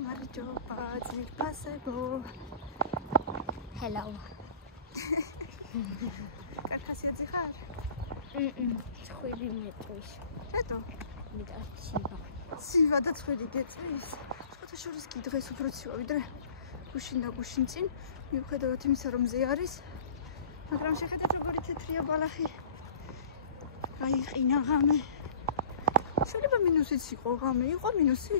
გამარჯობა, ძმით ფასებო. Hello. კარკასიაძე ხარ? ხვიდი მეტყვის. რატო? მეტად ცივა. ცივა და ხვიდი გეწვის. სხვათა შორის კი დღეს უფრო ცივა ვიდრე გუშინ და გუშინ წინ. მიუხედავად იმისა, რომ მზე არის, მაგრამ შეხედეთ როგორი თეთრია ბალახი. გაიყინა ღამე. შეიძლება მინუსიც იყო ღამე, იყო მინუსი?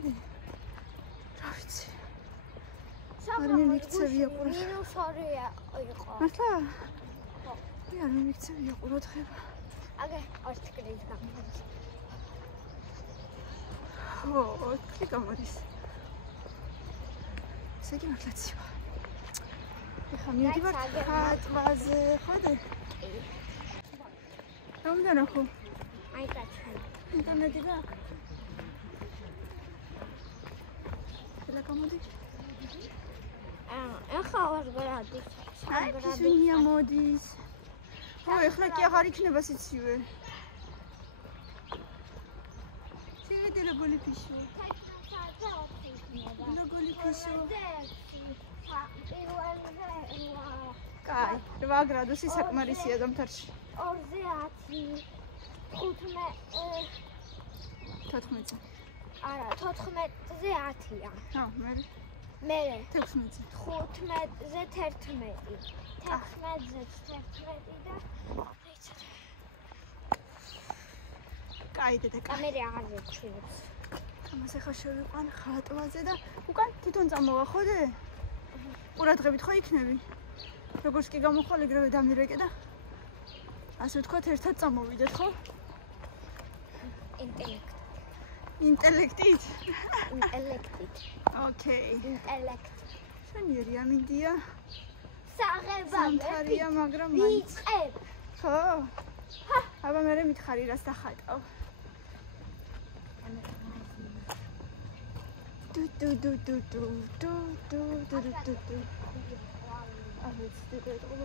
რა ვიცი. არ მიმიქცევია ყურა. -2 იყო. მართლა? ხო. არ მიმიქცევია ყუროთხება. აგე, ორთკრის გამოდის. ხო, ორთკრი გამოდის. ესე იგი მართლა ცივა. ეხლა მივდივარ ხატვაზე, ხედე? კი. რა უნდა ნახო? აი კაცი. ინტერნეტი გაქვს? ఎలా გამოდის? ახლა არ გრადის. აი, ისვენია მოდის. ხო, ეხლა კი აღარ იქნება სიცივე. შევედი როგორი ფიშო. როგორი ფიშო. კაი, 8 გრადუსი საკმარისია დამთარში. 2-10. 14-ზე. არა, 14-ზე 10-ია. ჰა, მე. მე 16-ზე. 15-ზე 11. 16-ზე 11 და ეცად. კაი, დედა, კაი. კამერა აღარ ვეჩვენებს. ამას ახლა შევიყვან ხატვაზე და უკან თვითონ წამოვა, ხოდე? ყურადღებით ხო იქნები? როგორც კი გამოხვალ, ეგრევე დამირეკე და ასე ვთქვათ, ერთად წამოვიდეთ, ხო? ინტელექტით. ოკეი. ინტელექტ. შენიერი ამინდია. საღება. სამთარია, მაგრამ მაინც. ვიწყებ. ხო? აბა მე მითხარი რას დახატავ.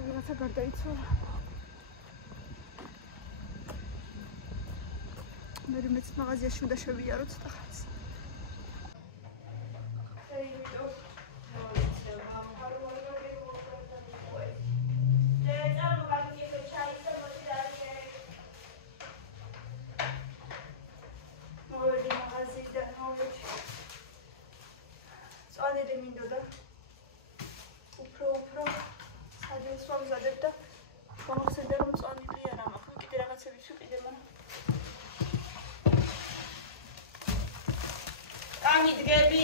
რაღაცა გარდაიცვალა. მე მეც მაღაზიაში უნდა შევიარო ცოტა ხანს. წვანილი მინდოდა. უფრო სადილს ვამზადებ და გამახსენდა რომ წვანილი არ ამაქვს. კიდე რაღაცების ვიყიდე მაგრამ ამიდგები.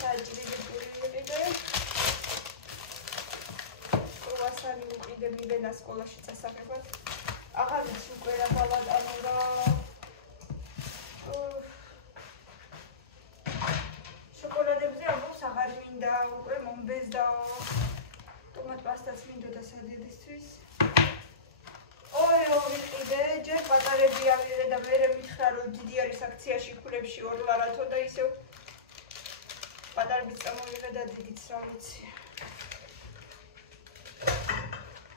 საჭირო ვიყიდე. ვასანი ვიყიდე მივენა სკოლაში წასაგებად. აღარ ვიცი უკვე რა გავატანო რა. შოკოლადებზე ამბობს აღარ მინდა, უკვე მომბეზდა. ტომატ პასტაც მინდოდა სადედისთვის. ორი ვიყიდე, ჯერ პატარები ავიღე და მერე მითხრა რომ დიდი არის აქციაში ქულებში 2 ლარათო და ისევ პატარებიც წამოვიღე და დიდიც რა ვიცი.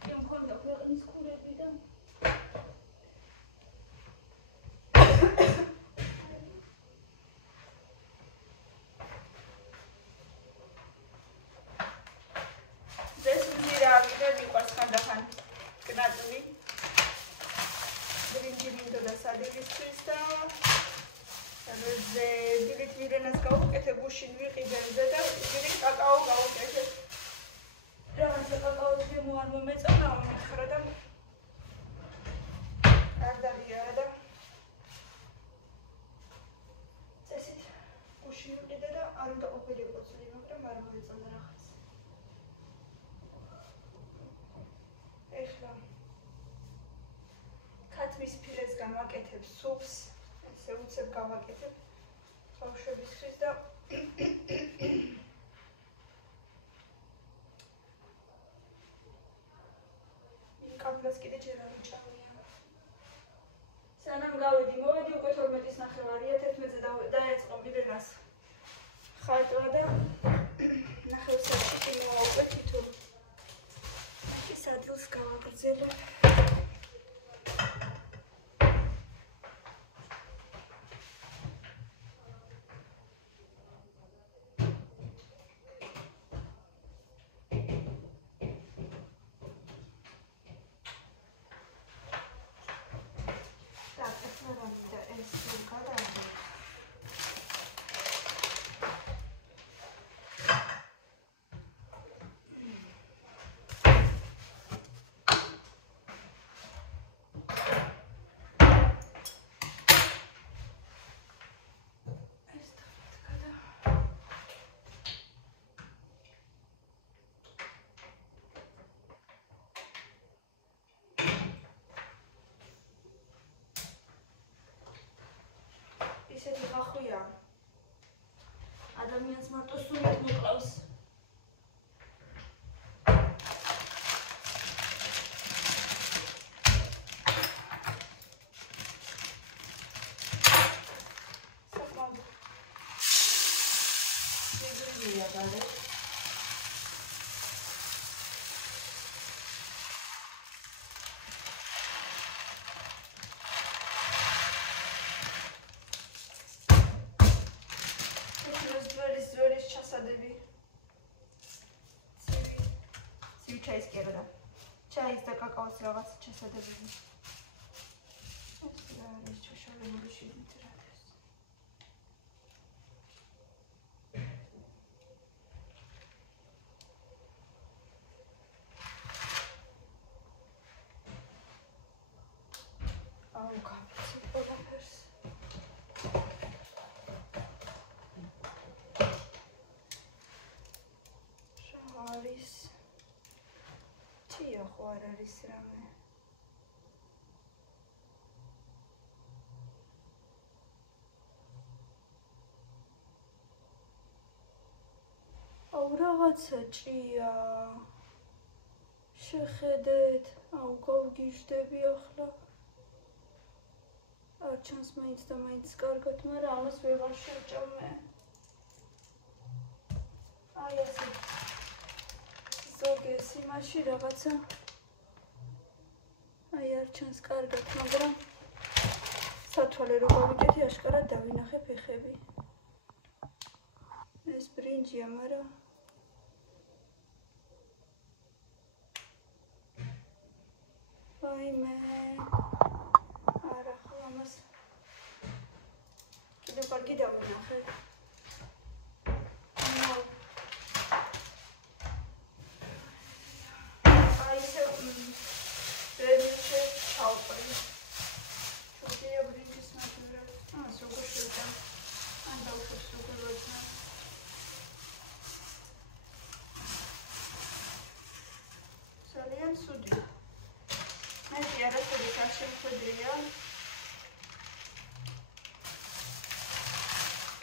იმ ხონდა ქვეყნის ქულები და გუშინ ვიყიდე და ისინი კაკაო გავუკეთე. რაღაცა კაკაოს გემო არ მომეწონა, მითხრა და არ დაღიარა და წესით გუშინ ვიყიდე და არ უნდა ყოფილიყო წვილი, მაგრამ არ მოეწონა რაღაც. ეხლა ქათმის ფილესგან ვაკეთებ სუპს, ესე უცებ გავაკეთებ ბავშვებისთვის და კაფეს კიდე ჯერ არ უჭამია. სანამ გავედი, მოვედი უკვე 12-ის ნახევარია, 11-ზე დაეწყო მიდრენას ხატვა და ნახევარსაათი კი მოვაუყვე თვითონ. ის ადგილს გავაგრძელებ. ისეთი ხახვია. ადამიანს მარტო სუნად მოკლავს. ჩაის კი არა. ჩაის და კაკაოს რაღაც ჩასადებები. ეს რა არის ჩაშორებული შიგნით რა არის. აუ კაფე ყველაფერს. რა არის? ხო არ არის რამე. აუ რაღაცა ჭია. შეხედეთ, აუ გავგიჟდები ახლა. არ ჩანს მაინც და მაინც კარგად, მაგრამ ამას ვეღარ შევჭამე. აი ასე. ზოგეს იმაში რაღაცა აი არ ჩანს კარგად, მაგრამ სათვალე რო გავიკეთე, აშკარად დავინახე ფეხები. ეს ბრინჯია, მაგრამ ვაიმე. არა, ხო ამას კიდევ კარგი დავინახე. Sudi. მე არასოდეს არ შემხედრია.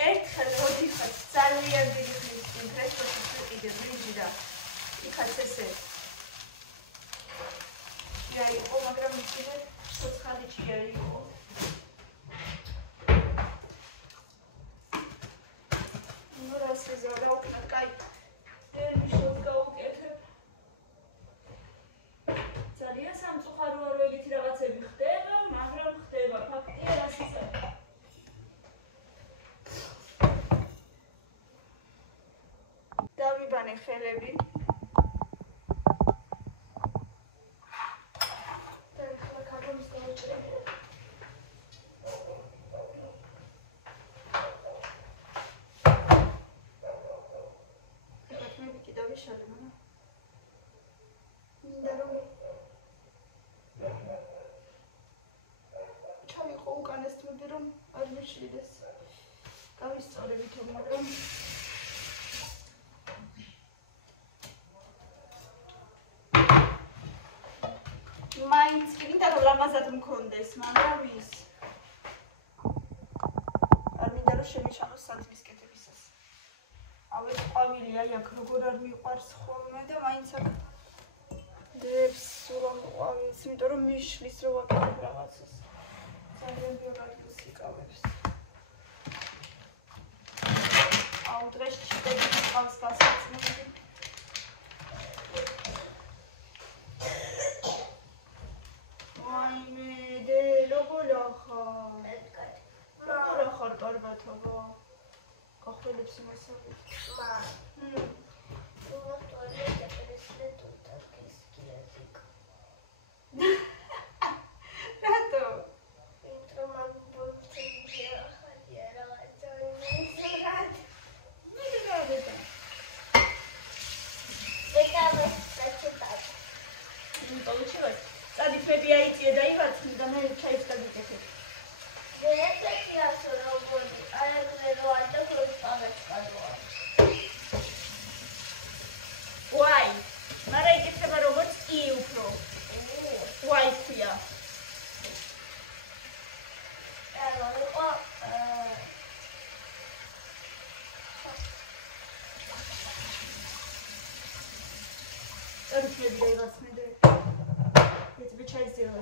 ერთხელ მოდიხარ ძალიან დიდი ხნის წინ კრესლოში ვიყიდე ბრინჯი და იქაც ესე. ია იყო, მაგრამ ისინი ცოცხალი ჭია იყო. ნუ რასე ზარაუკნა, კაი. ერიშოს გავუკეთებ. ძალიან სამწუხაროა რომ ეგეთი რაღაცები ხდება, მაგრამ ხდება. ფაქტია რაც ისე. დავიბანე ხელები. და ახლა კარგოს გავუჭრები. ეხლა მე კიდევ ვიშალე, მაგრამ მინდა რომ ჩავიყო უკანეს თმები რომ არ მიშლიდეს. გავისწორებით, მაგრამ მაინც კი მინდა რომ ლამაზად მქონდეს, მაგრამ ის არ მინდა რომ შემიშალოს სათნის კეთებისას. ავე ყვავილი აი აქ როგორ არ მიყვარს ხოლმე და მაინც აქ დებს სულ ამ ყვავილს, იმიტომ რომ მიშლის რო ვაკეთებ რაღაცას. ძალიან ბევრ ადგილს იკავებს. აუ დღეს ჩიტები მყავს გასაცნობი. ვაიმე, დე როგორ ახარ? როგორ ახარ კარგათობა? გახველებს იმასავე. რატო? Adi febi aici da ivat da me çay istediketi. Veneția să răbuni, are nevoie să faceți cadou. Uai, mare este mă robot iu pro. ქნები და იღაცნე. ეს ბიჭაის ძელა.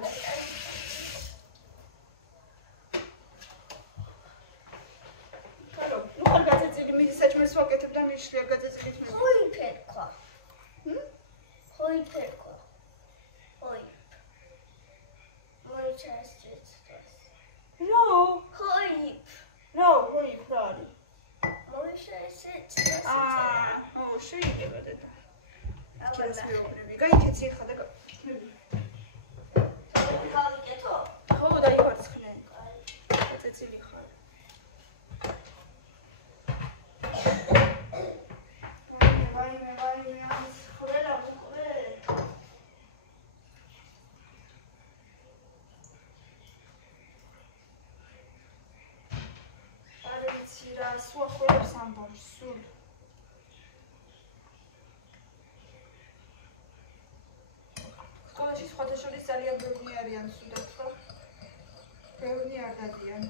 ნუ ხარ გაწეწილი მიდი საჭმელს ვაკეთებ და მიშლია გაწეწილით მე. ხოიფერქვა. ხოიფერქვა. ხოიფ. მოიჩასწრეთ. რო. ხოიფ. რო, ხოიფ რა არის? მოიჩასწრეთ. ო, შეიძლება და. გაიქეცი ხა და გავიკეთო. ხო, დაივარცხნე. წეწილი ხარ. ვაიმე, ამის ხრელა მოკრე. არ ვიცი რა, სულ ახველებს ამბობს, სულ. სკოლაში სხვათა შორის ძალიან ბევრი არიან სუდად ხო? ბევრი არ დადიან.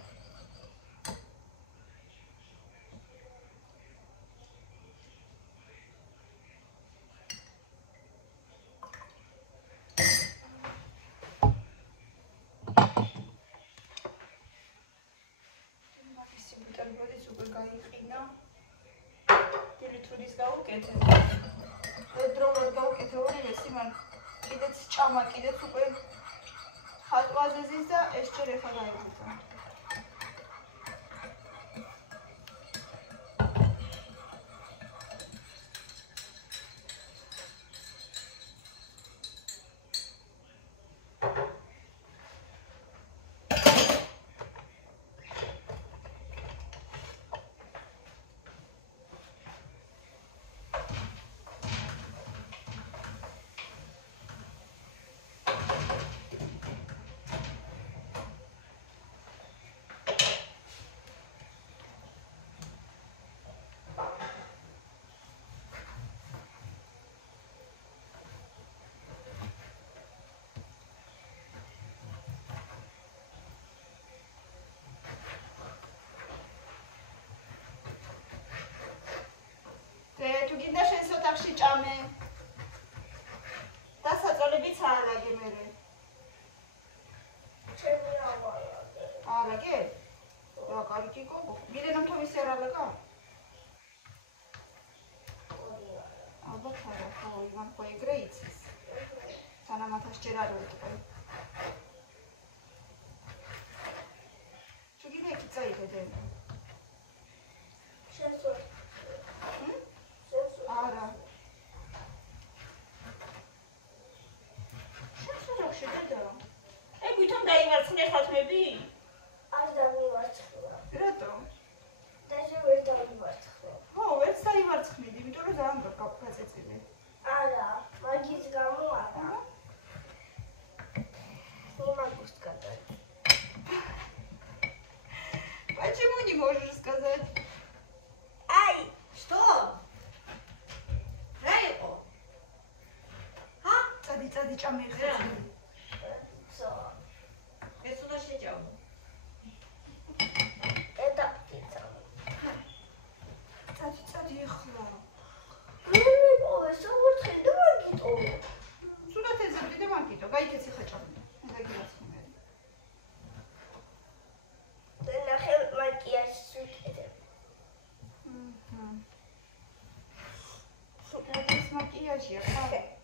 მაგისი ბუტერბროდის უკვე გაიყინა. დილითრუდის გავუკეთე. დროულად გავუკეთე ორივე სიმან. კიდეც ჭამა, კიდეც უკვე ხატვაზე ზის და ეს ჯერ ეხლა გაიგუთა. თუ გინდა შენს ოთახში ჭამე და საწოლებიც აარაგე მერე. ჩემი ავარაგე. აარაგე? რა კარგი გოგო. მირენამ თავისი არ ალაგა? ალბათ არა, ხო, ივან ხო ეგრე იცის. თანამათას ჯერ არ ვიტყვი. თუ გინდა იქ წაიხედე. შენსო. არა. შენ შედა. ეგ ვითომ დაივარცხნე ხათმები? არ დამივარცხნა. რატო? დაჟე ვერ დამივარცხნა. ხო, ვერც დაივარცხნიდი, იმიტომ რომ ძალიან გაწეწილი. არა, მაგის გამო არა. Могу сказать. Почему не можешь сказать? Ай! Что? Райко? А? Цади чамы хотели. Что? Это сюда сидел. Это птица. Цади хла. Ой, что вот ты Сюда ты забери макито, гайки сихачам. Это грязно. Ты нахер макияж сукеде. Это с макияжем, хай.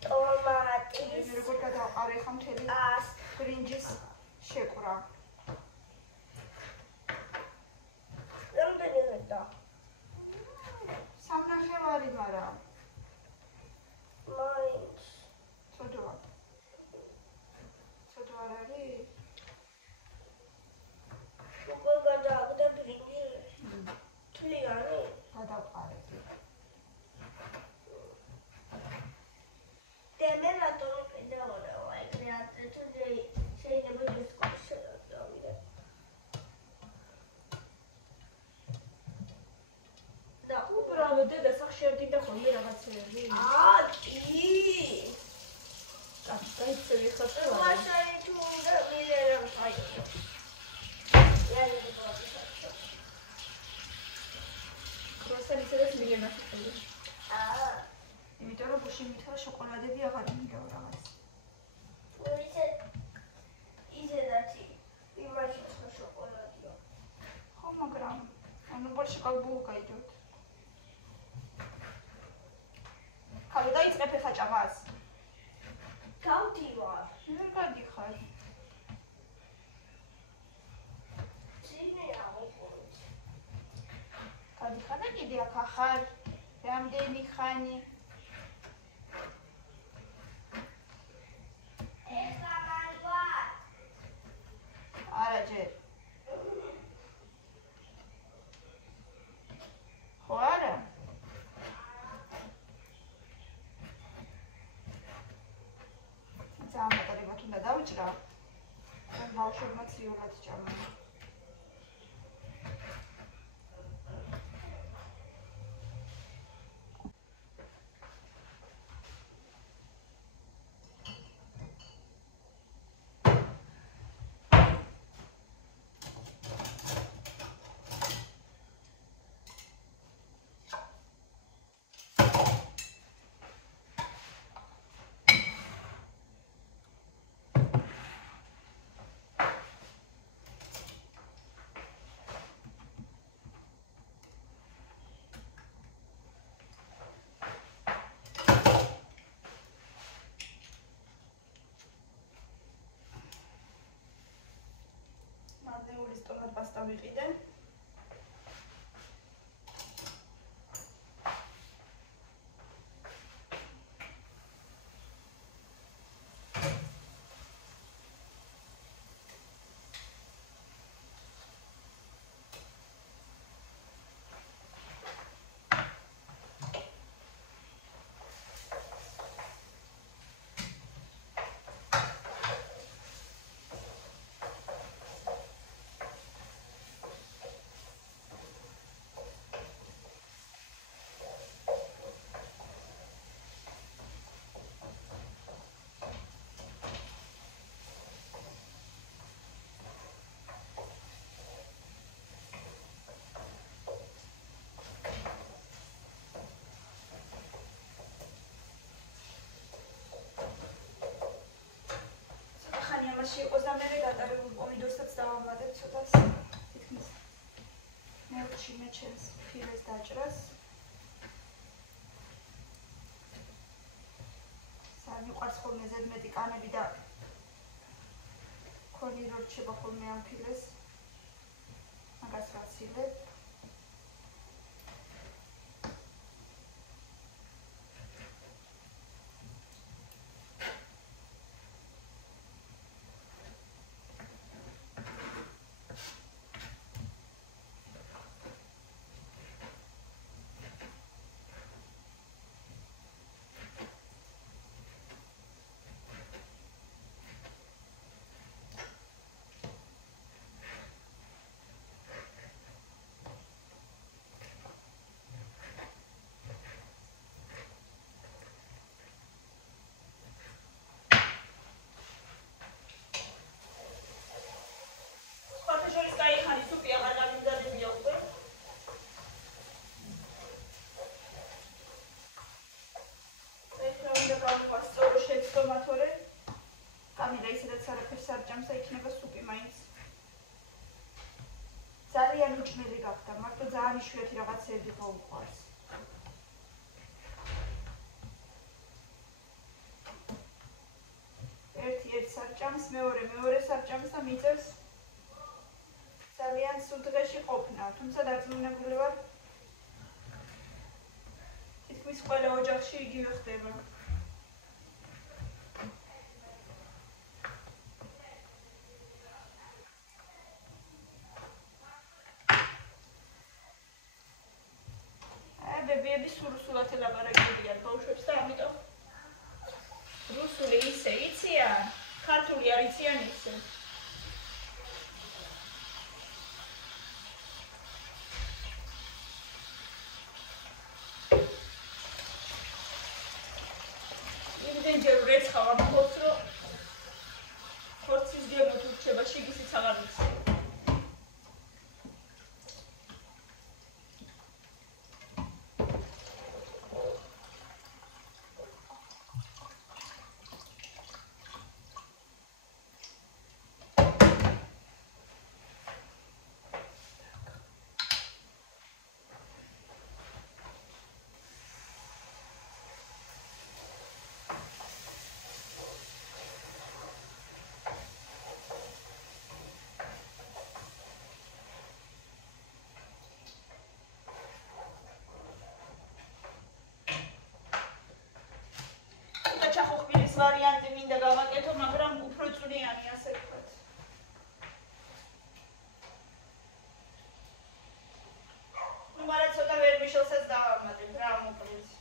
Томатис. მე როგორ გადავყარე ხა მთელი ბრინჯის შეკვრა. რამდენი მეტა? სამნახევარი მარა. მაინც. ცოდვა. ცოდვა არ არის? უკვე გადააგდა ბრინჯი. თლიანი? გადავყარე. მე რატომ პედაონა ეგრე აწე თუ შეიძლება ის გავიდე. და უბრალოდ დედას ახშევდიდა ხოლმე რაღაცეები. კი. გაიცევი ხათე ვარ. მაშინ თუ და მილერამ წაიღო.იანი გიგვაწყდა. კროსანიცებს მილენას ხელი. აა იმიტომ რომ გუშინ მითხრა შოკოლადები აღარ მინდაო რაღაც. ისედაც იმაში შოკოლადია. ხო, მაგრამ ანუ больше как бы угойдёт. ხალე დაიწყებ ხა ჭამას. გავდივარ. ვერ გადიხარ. ძინეა უყურეთ. გადიხარ და კიდე აქ ახარ. რამდენი ხანი? არა ჯერ. ხო არა? ძალიან მატარებად უნდა დავჭრა. და ბავშვებმა ციურად ჭამენ. მადნეულის ტომატ პასტა ვიყიდე. იყოს და მე გატარებულ პომიდორსაც დავამატებ ცოტას. თითქმის მეოთხე მეჩენს ფილეს დაჭრას. მიყვარს ხოლმე ზედმეტი კანები და ქონი რო რჩება ხოლმე ამ ფილეს. მაგას ვაცილებ. ძალიან უჭმელი გახდა, მარტო ძალიან იშვიათი რაღაცები გაუყვარს. ერთი სარჭამს, მეორე სარჭამს და მიწევს ძალიან სულ დღეში ყოფნა, თუმცა დარწმუნებული ვარ, თითქმის ყველა ოჯახში იგივე ხდება. ბებიები სულ-სულად ელაპარაკებიან ბავშვებს და ამიტომ რუსული ისე იციან, ქართული არ იციან ისე. იმდენჯერ რეცხავ ამ ხორცს, რომ ხორცის გემო თუ რჩება, შიგისიც აღარ ვიცი. ვიშელსაც დავამატებ რა მოკლედ.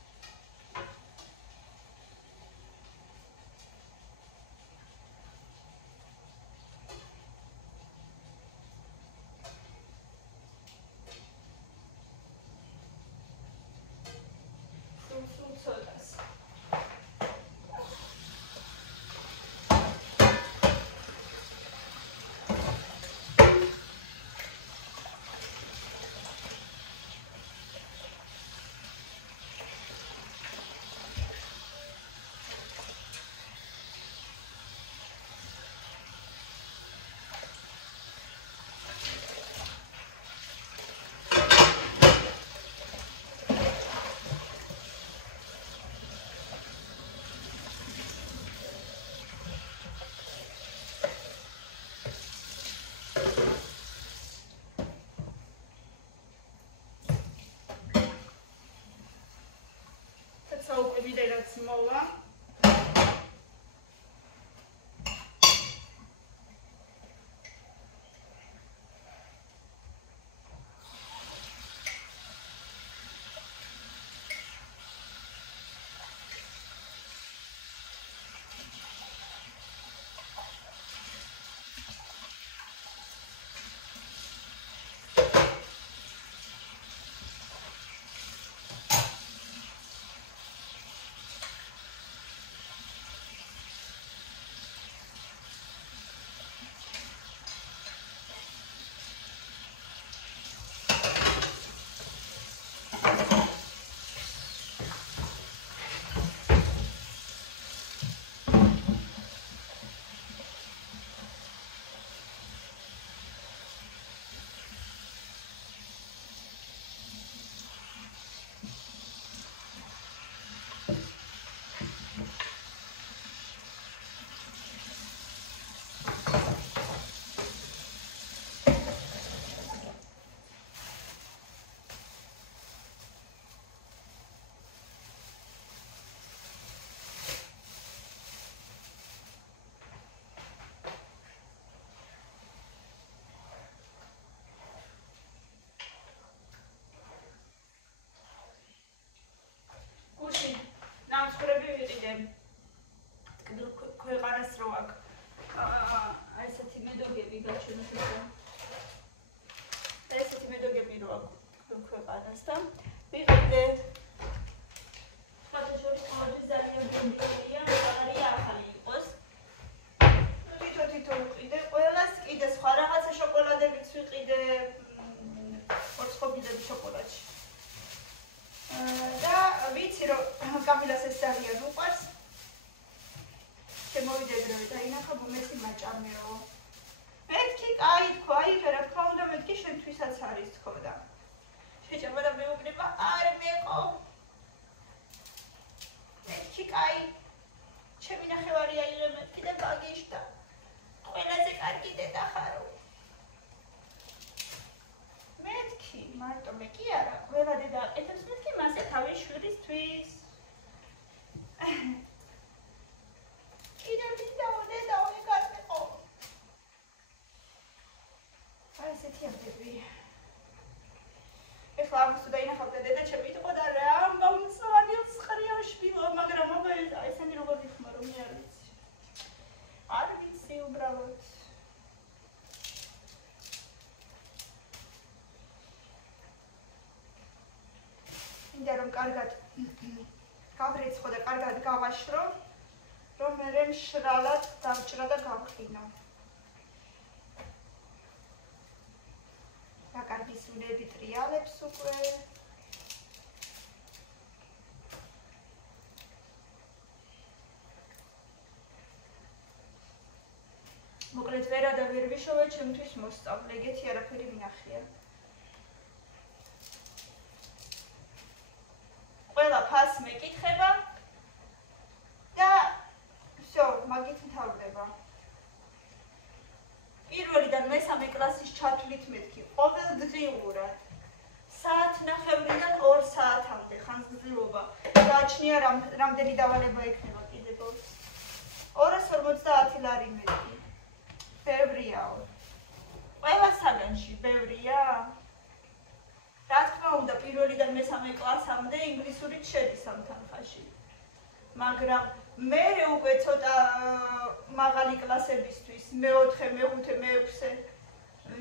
Saúde, vida de mola. ქვეყანას რო აქ აი ესეთი მედოგები გაჩვენებია. ესეთი მედოგები რო აქ ქვეყანას და ვიყიდე ფოტოშოპის მოდელი ძალიან ბევრია, არია ახალი იყოს. თვითონ ვიყიდე, ყველას კიდე სხვა რაღაცა შოკოლადებიც ვიყიდე, ორცხობილები შოკოლადში. და ვიცი რომ კამილას ეს ძალიან უყვარს. შემოვიდეძრე და ინახა მომეცი მაჭამეო. მეთქი კაი თქვა, აი რა თქმა უნდა მეთქი შენთვისაც არის თქო და. შეჭამა და მეუბნება არ მეყო. მეთქი კაი. ჩემი ნახევარი აიღე მეთქი და გაგიშდა. ყველაზე კარგი დედა ხარო. მეთქი, მარტო მე კი არა, ყველა დედა აკეთებს მეთქი მასე თავის შვილისთვის. კიდევ დედა ვიღაცეყო. აი ესეთი ამბები. ეხლა ამას თუ დაინახავდა დედა ჩემი იყო და რა ამბავსვანი ცხრია შვილო, მაგრამ ესენი როგორ ვიხმარო მე არ ვიცი. არ ვიცი უბრალოდ. მინდა რომ კარგად გავრეცხო და კარგად გავაშრო. რომ მე მშრალად დავჭრა და გავხინო. დაკარგისუნები ტრიალებს უკვე. მოკლედ ვერა და ვერ ვიშოვე ჩემთვის მოსწავლე, ეგეთი არაფერი მინახია. ყველა ფასს მეკითხება და მაგით მთავრდება. პირველიდან მესამე კლასის ჩათვლით მეთქი ყოველდღიურად საათნახევრიდან 2 საათამდე ხანგრძლივობა. გააჩნია რამდენი დავალება ექნება კიდე ბოლოს. 250 ლარი მეთქი. ბევრიაო. ყველა საგანში ბევრია. რა თქმა უნდა პირველი და პირველიდან მესამე კლასამდე ინგლისურით შედის ამ თანხაში. მაგრამ მე უკვე ცოტა მაღალი კლასებისთვის მე-4, მე-5, მე-6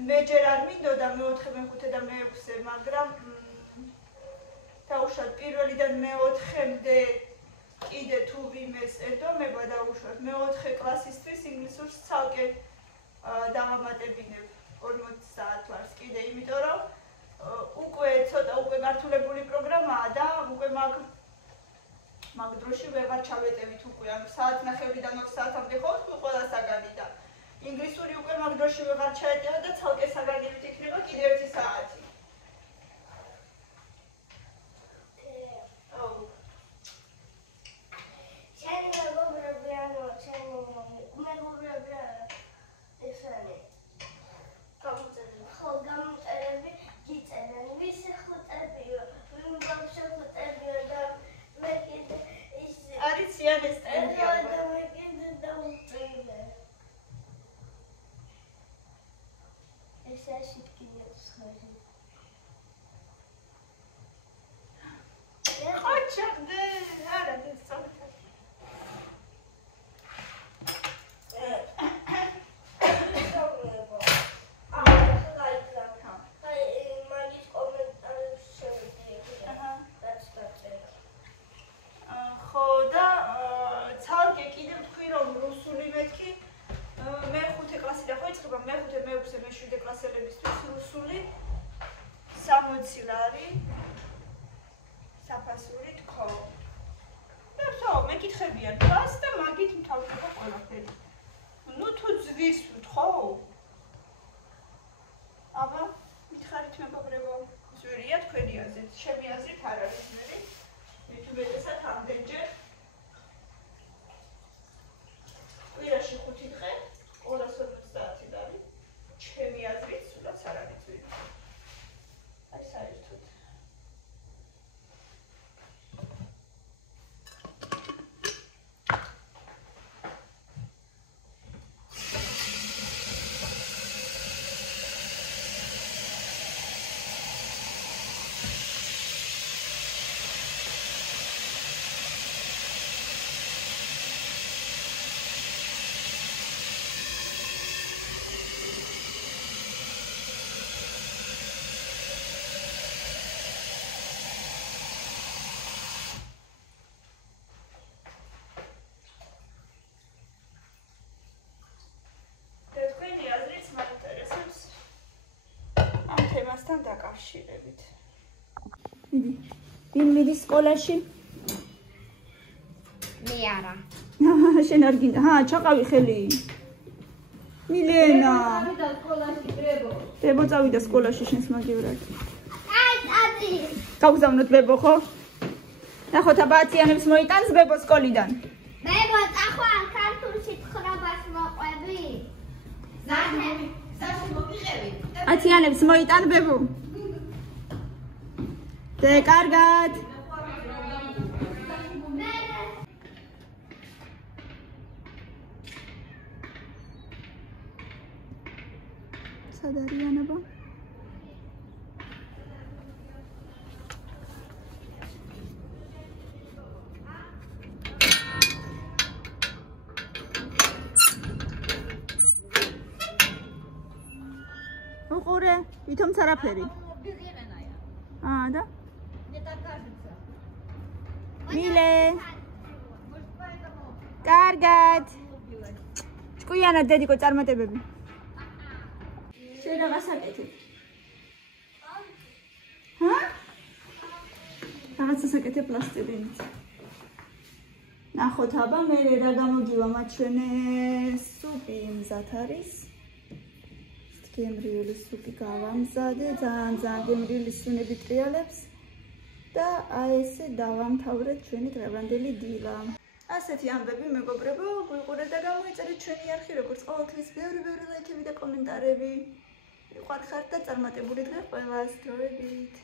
მე ჯერ არ მინდოდა მე-4, მე-5 და მე-6, მაგრამ დაუშვათ პირველიდან მე-4-მდე კიდე თუ ვიმეს ედომება დაუშვათ მე-4 კლასისთვის ინგლისურს ცალკე დავამატებინებ 40 საათლარს კიდე, იმიტომ რომ უკვე ცოტა უკვე გართულებული პროგრამაა და უკვე მაგ დროში ვეღარ ჩავეტევით უკვე, ანუ საათნახევრიდან 2 საათამდე ხო ყველა საგანი და ინგლისური უკვე მაგ დროში ვეღარ ჩაეტევა და ცალკე საგანივით იქნება კიდე 1 საათი. მეკითხებიან კლასს და მაგით მთავრდება ყველაფერი. ნუ თუ ზვისვით ხო? აბა, მითხარით მეგობრებო, ზვირია თქვენი აზრით. ჩემი აზრით არ არის მერე. მithumetedsat ამდენჯერ კვირაში 5 დღე 250 არის. ჩემი აზრით სულაც არ არის ზვირი. აი საერთოდ დაკავშირებით. ვინ მიდის სკოლაში? მე არა. შენ არ გინდა? ჩაყავი ხელი. მილენა. წავიდა სკოლაში ბრებო. ბრებო წავიდა სკოლაში შენს მაგივრად. აი, წადი. გავგზავნოთ ბრებო ხო? ნახოთ აბა აციანებს მოიტანს ბრებო სკოლიდან. ბრებო, წახვალ ქართულში ხრობას მოყვები. ზანები, საში მოგიღები. აციანებს მოიტან ბრებო. და კარგად. სად არიან აბა? უყურე, ვითომ არაფერი. და? მილე. კარგად. ჭკვიანად დედიკო წარმატებები. შენ რაღაც აკეთებ? რაღაცას აკეთებ პლასტილინით. ნახოთ აბა მე რა გამოგივა მაჩვენე სუპი მზად არის. გემრიელი სუპი გავამზადე, ძალიან გემრიელი სუნები ტრიალებს და აი ესე დავამთავრეთ ჩვენი დღევანდელი დილა. ასეთი ამბები მეგობრებო, გვიყურეთ და გამოიწერეთ ჩვენი არხი, როგორც ყოველთვის ბევრი ლაიქები და კომენტარები. ვიყავთ ხართ და წარმატებული დღე ყველას, დროებით.